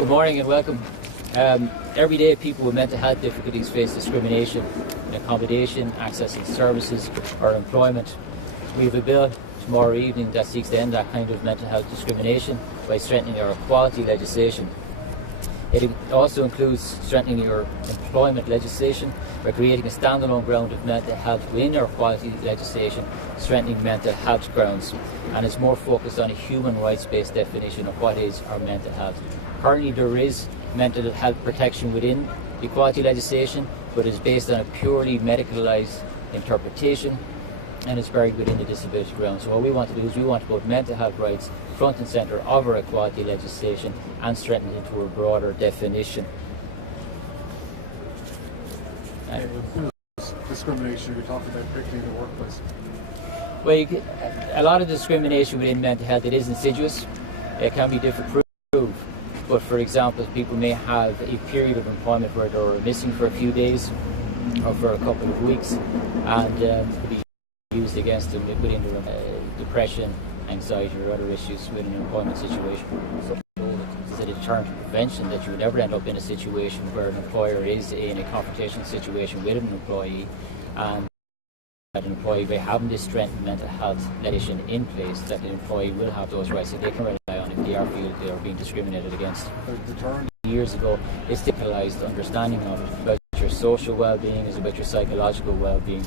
Good morning and welcome. Every day people with mental health difficulties face discrimination in accommodation, accessing services or employment. We have a bill tomorrow evening that seeks to end that kind of mental health discrimination by strengthening our equality legislation. It also includes strengthening our employment legislation by creating a standalone ground of mental health within our equality legislation, strengthening mental health grounds, and it's more focused on a human rights-based definition of what is our mental health. Currently there is mental health protection within equality legislation, but it's based on a purely medicalised interpretation and it's buried within the disability ground. So what we want to do is we want to put mental health rights front and centre of our equality legislation and strengthen it into a broader definition. Discrimination we talked about particularly in the workplace. Well, a lot of discrimination within mental health, it is insidious. It can be difficult to prove. But for example, people may have a period of employment where they're missing for a few days or for a couple of weeks, and it could be used against them within their depression, anxiety or other issues within an employment situation. So it's a deterrent and prevention that you would never end up in a situation where an employer is in a confrontational situation with an employee, and that an employee, by having this strengthened mental health legislation in place, that the employee will have those rights that they can rely on if they are feel they are being discriminated against. Years ago, it's stigmatized understanding of it, about your social well-being, is about your psychological well-being.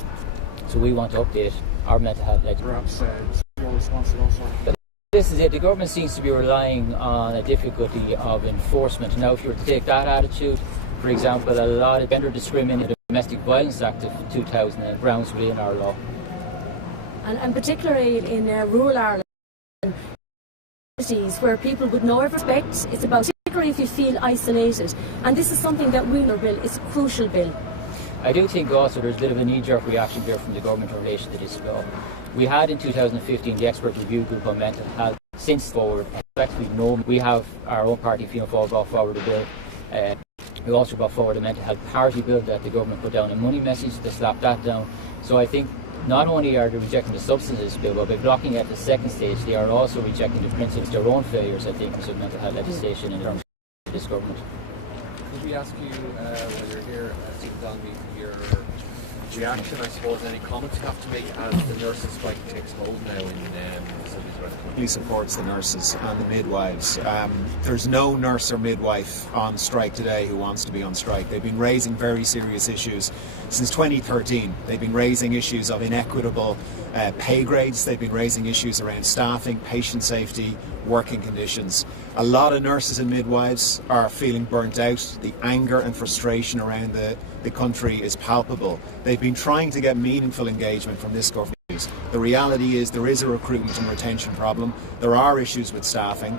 So we want to update our mental health legislation. Perhaps your response also. This is it. The government seems to be relying on a difficulty of enforcement. Now, if you were to take that attitude, for example, a lot of gender discrimination, the Domestic Violence Act of 2000 grounds within our law. And particularly in rural Ireland, where people would know every respect, it's about particularly if you feel isolated. And this is something that we know, Bill, it's a crucial bill. I do think also there's a bit of a knee-jerk reaction here from the government in relation to this law. We had in 2015 the expert review group on mental health. Since forward, we have our own party, Fianna Fáil, brought forward a bill. We also brought forward a mental health parity bill that the government put down a money message to slap that down. So I think not only are they rejecting the substance of this bill, but by blocking at the second stage, they are also rejecting the principles, their own failures, I think, in mental health legislation in terms of this government. Could we ask you, while you're here, Stephen Donnelly, your reaction, I suppose, any comments you have to make as the nurses' strike takes hold now in facilities around the country? He supports the nurses and the midwives. There's no nurse or midwife on strike today who wants to be on strike. They've been raising very serious issues since 2013. They've been raising issues of inequitable pay grades. They've been raising issues around staffing, patient safety, working conditions. A lot of nurses and midwives are feeling burnt out. The anger and frustration around the country is palpable. They've been trying to get meaningful engagement from this government. The reality is there is a recruitment and retention problem. There are issues with staffing.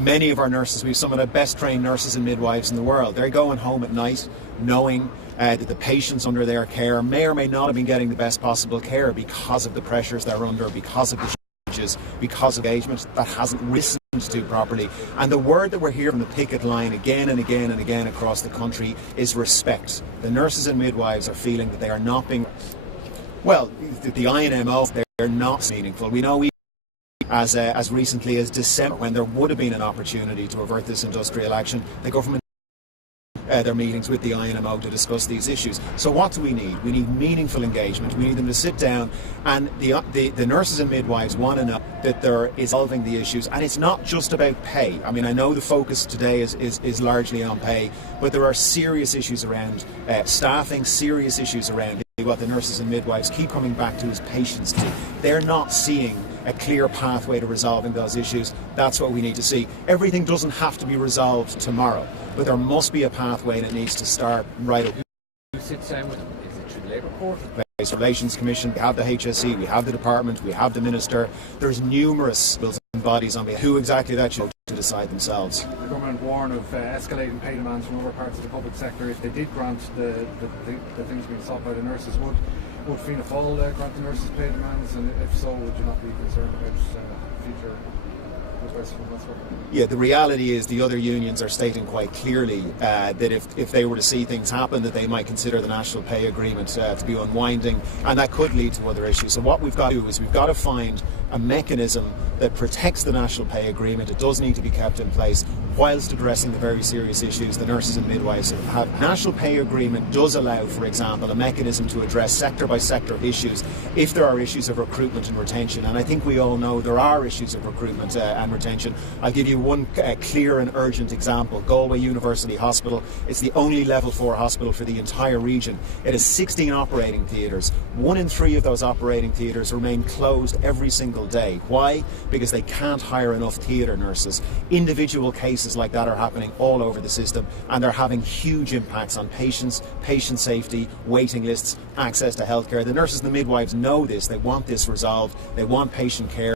Many of our nurses, we have some of the best trained nurses and midwives in the world. They're going home at night knowing that the patients under their care may or may not have been getting the best possible care because of the pressures they're under, because of the challenges, because of engagement that hasn't risen to properly. And the word that we're hearing from the picket line again and again and again across the country is respect. The nurses and midwives are feeling that they are not being, well, the INMO, they're not meaningful. We know as recently as December, when there would have been an opportunity to avert this industrial action, the government their meetings with the INMO to discuss these issues. So what do we need? We need meaningful engagement. We need them to sit down, and the nurses and midwives want to know that they're solving the issues, and it's not just about pay. I mean, I know the focus today is largely on pay, but there are serious issues around staffing, serious issues around what the nurses and midwives keep coming back to is patients. They're not seeing a clear pathway to resolving those issues. That's what we need to see. Everything doesn't have to be resolved tomorrow, but there must be a pathway and it needs to start right up. Who sits down with them? Is it through the Labour Court? Race Relations Commission, we have the HSE, we have the Department, we have the Minister. There's numerous bills and bodies on behalf who exactly that should to decide themselves. The government warned of escalating pay demands from other parts of the public sector if they did grant the things being sought by the nurses. Would Fianna Fáil grant the nurses pay demands, and if so, would you not be concerned about future requests from Westford? Yeah, the reality is the other unions are stating quite clearly that if they were to see things happen, that they might consider the national pay agreement to be unwinding, and that could lead to other issues. So what we've got to do is we've got to find a mechanism that protects the national pay agreement. It does need to be kept in place, whilst addressing the very serious issues the nurses and midwives have. National pay agreement does allow, for example, a mechanism to address sector by sector issues if there are issues of recruitment and retention, and I think we all know there are issues of recruitment and retention. I'll give you one clear and urgent example. Galway University Hospital, it's the only level 4 hospital for the entire region. It has 16 operating theatres. 1 in 3 of those operating theatres remain closed every single day. Why? Because they can't hire enough theatre nurses. Individual cases like that are happening all over the system, and they're having huge impacts on patients, patient safety, waiting lists, access to healthcare. The nurses and the midwives know this. They want this resolved. They want patient care.